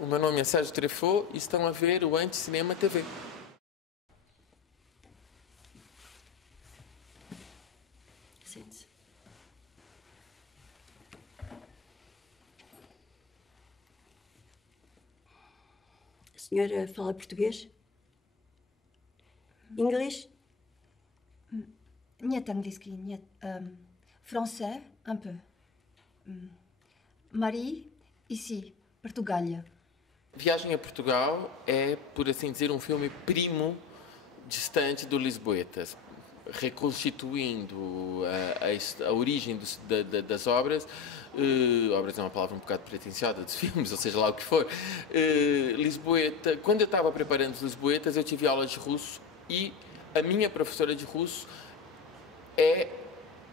o meu nome é Sérgio Treffaut e estão a ver o Anti-Cinema TV. Sente-se. A senhora fala português? Inglês? Нет английский, нет. Français, un peu. Marie, ici, Portugália. Viagem a Portugal é, por assim dizer, um filme primo distante do Lisboetas, reconstituindo a origem das obras. Obras é uma palavra um bocado pretenciosa dos filmes, ou seja lá o que for. Lisboeta, quando eu estava preparando os Lisboetas, eu tive aula de russo e a minha professora de russo é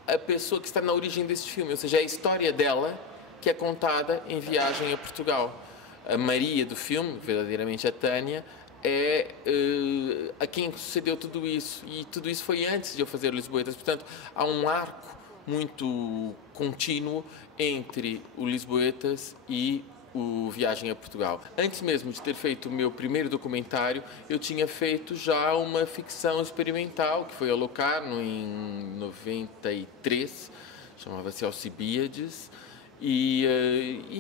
a pessoa que está na origem deste filme, ou seja, é a história dela que é contada em Viagem a Portugal. A Maria do filme, verdadeiramente a Tânia, é a quem sucedeu tudo isso. E tudo isso foi antes de eu fazer Lisboetas. Portanto, há um arco muito contínuo entre o Lisboetas e o Viagem a Portugal. Antes mesmo de ter feito o meu primeiro documentário, eu tinha feito já uma ficção experimental, que foi a Locarno, em 93, chamava-se Alcibíades, e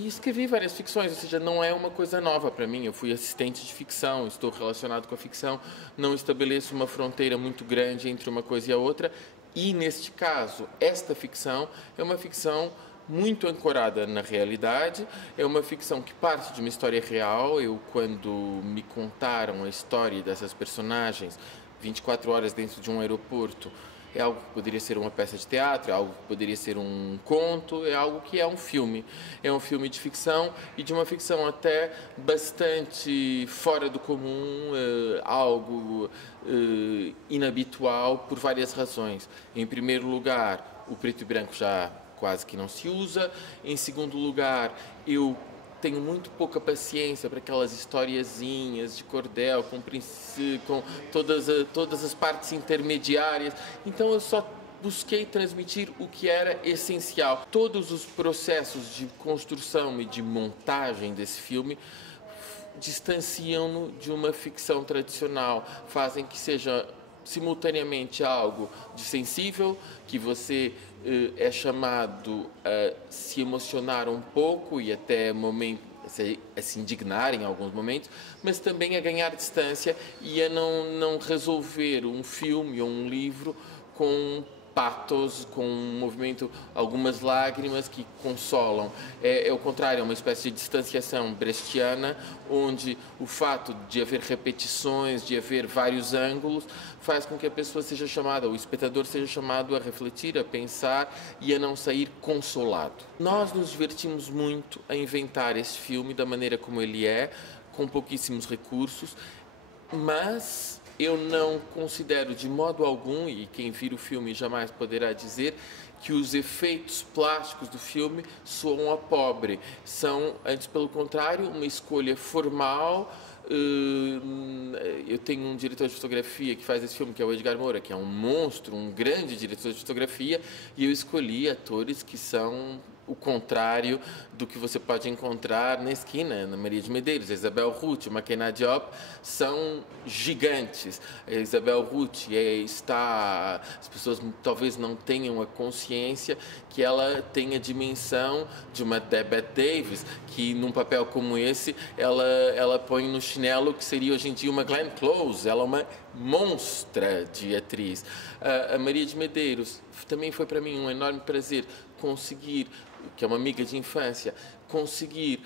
escrevi várias ficções, ou seja, não é uma coisa nova para mim. Eu fui assistente de ficção, estou relacionado com a ficção, não estabeleço uma fronteira muito grande entre uma coisa e a outra, e neste caso, esta ficção é uma ficção muito ancorada na realidade, é uma ficção que parte de uma história real. Eu, quando me contaram a história dessas personagens 24 horas dentro de um aeroporto, é algo que poderia ser uma peça de teatro, é algo que poderia ser um conto, é algo que é um filme. É um filme de ficção e de uma ficção até bastante fora do comum, algo inabitual por várias razões. Em primeiro lugar, o preto e branco já quase que não se usa. Em segundo lugar, eu tenho muito pouca paciência para aquelas historiazinhas de cordel, com todas as partes intermediárias. Então eu só busquei transmitir o que era essencial. Todos os processos de construção e de montagem desse filme distanciam-no de uma ficção tradicional, fazem que seja simultaneamente algo de sensível, que você é chamado a se emocionar um pouco e até a se indignar em alguns momentos, mas também a ganhar distância e a não resolver um filme ou um livro com patos, com um movimento, algumas lágrimas que consolam. É o contrário, é uma espécie de distanciação brechtiana, onde o fato de haver repetições, de haver vários ângulos, faz com que a pessoa seja chamada, o espectador seja chamado a refletir, a pensar e a não sair consolado. Nós nos divertimos muito a inventar esse filme da maneira como ele é, com pouquíssimos recursos, mas eu não considero de modo algum, e quem vir o filme jamais poderá dizer, que os efeitos plásticos do filme soam a pobre. São, antes pelo contrário, uma escolha formal. Eu tenho um diretor de fotografia que faz esse filme, que é o Edgar Moura, que é um monstro, um grande diretor de fotografia, e eu escolhi atores que são o contrário do que você pode encontrar na esquina, na Maria de Medeiros. A Isabel Ruth, o Makena Diop são gigantes. A Isabel Ruth as pessoas talvez não tenham a consciência que ela tem a dimensão de uma Bette Davis, que num papel como esse ela põe no chinelo que seria hoje em dia uma Glenn Close. Ela é uma monstra de atriz. A Maria de Medeiros também foi para mim um enorme prazer conseguir, que é uma amiga de infância, conseguir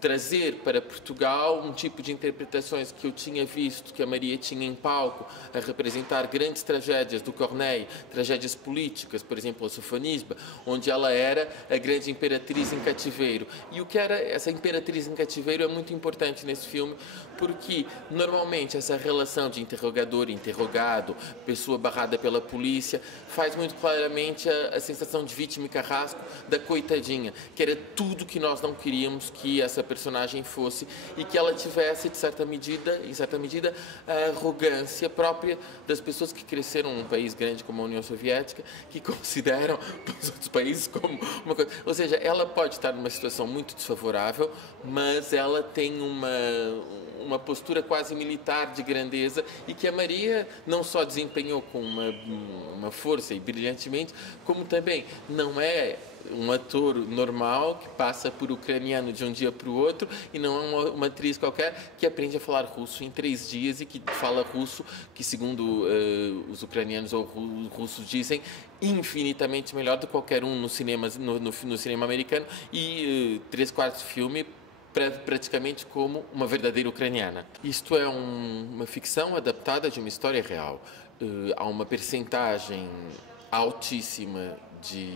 trazer para Portugal um tipo de interpretações que eu tinha visto que a Maria tinha em palco, a representar grandes tragédias do Corneille, tragédias políticas, por exemplo, a Sofonisba, onde ela era a grande imperatriz em cativeiro. E o que era essa imperatriz em cativeiro é muito importante nesse filme, porque normalmente essa relação de interrogador e interrogado, pessoa barrada pela polícia, faz muito claramente a sensação de vítima e carrasco da coitadinha, que era tudo que nós não queríamos que essa personagem fosse e que ela tivesse, em certa medida, a arrogância própria das pessoas que cresceram num país grande como a União Soviética, que consideram os outros países como uma coisa. Ou seja, ela pode estar numa situação muito desfavorável, mas ela tem uma postura quase militar de grandeza e que a Maria não só desempenhou com uma força e brilhantemente, como também não é um ator normal que passa por ucraniano de um dia para o outro e não é uma atriz qualquer que aprende a falar russo em 3 dias e que fala russo, que segundo os ucranianos ou russos dizem, infinitamente melhor do que qualquer um no cinema americano e 3/4 filme praticamente como uma verdadeira ucraniana. Isto é uma ficção adaptada de uma história real. Há uma percentagem altíssima de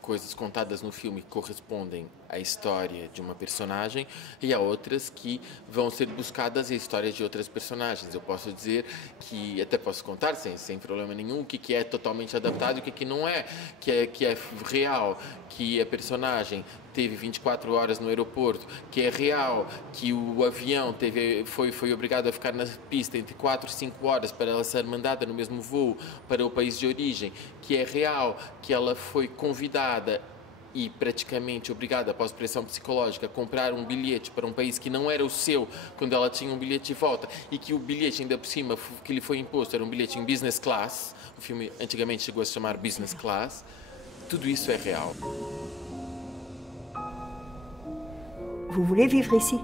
coisas contadas no filme que correspondem à história de uma personagem e há outras que vão ser buscadas a história de outras personagens. Eu posso dizer que, até posso contar sem problema nenhum, o que é totalmente adaptado e o que não é, que é real, que a personagem teve 24 horas no aeroporto, que é real, que o avião foi obrigado a ficar na pista entre 4 e 5 horas para ela ser mandada no mesmo voo para o país de origem, que é real, que ela foi convidada e praticamente obrigada, após pressão psicológica, a comprar um bilhete para um país que não era o seu, quando ela tinha um bilhete de volta, e que o bilhete, ainda por cima, que lhe foi imposto, era um bilhete em business class, o filme antigamente chegou a se chamar Business Class, tudo isso é real. Vous voulez vivre ici?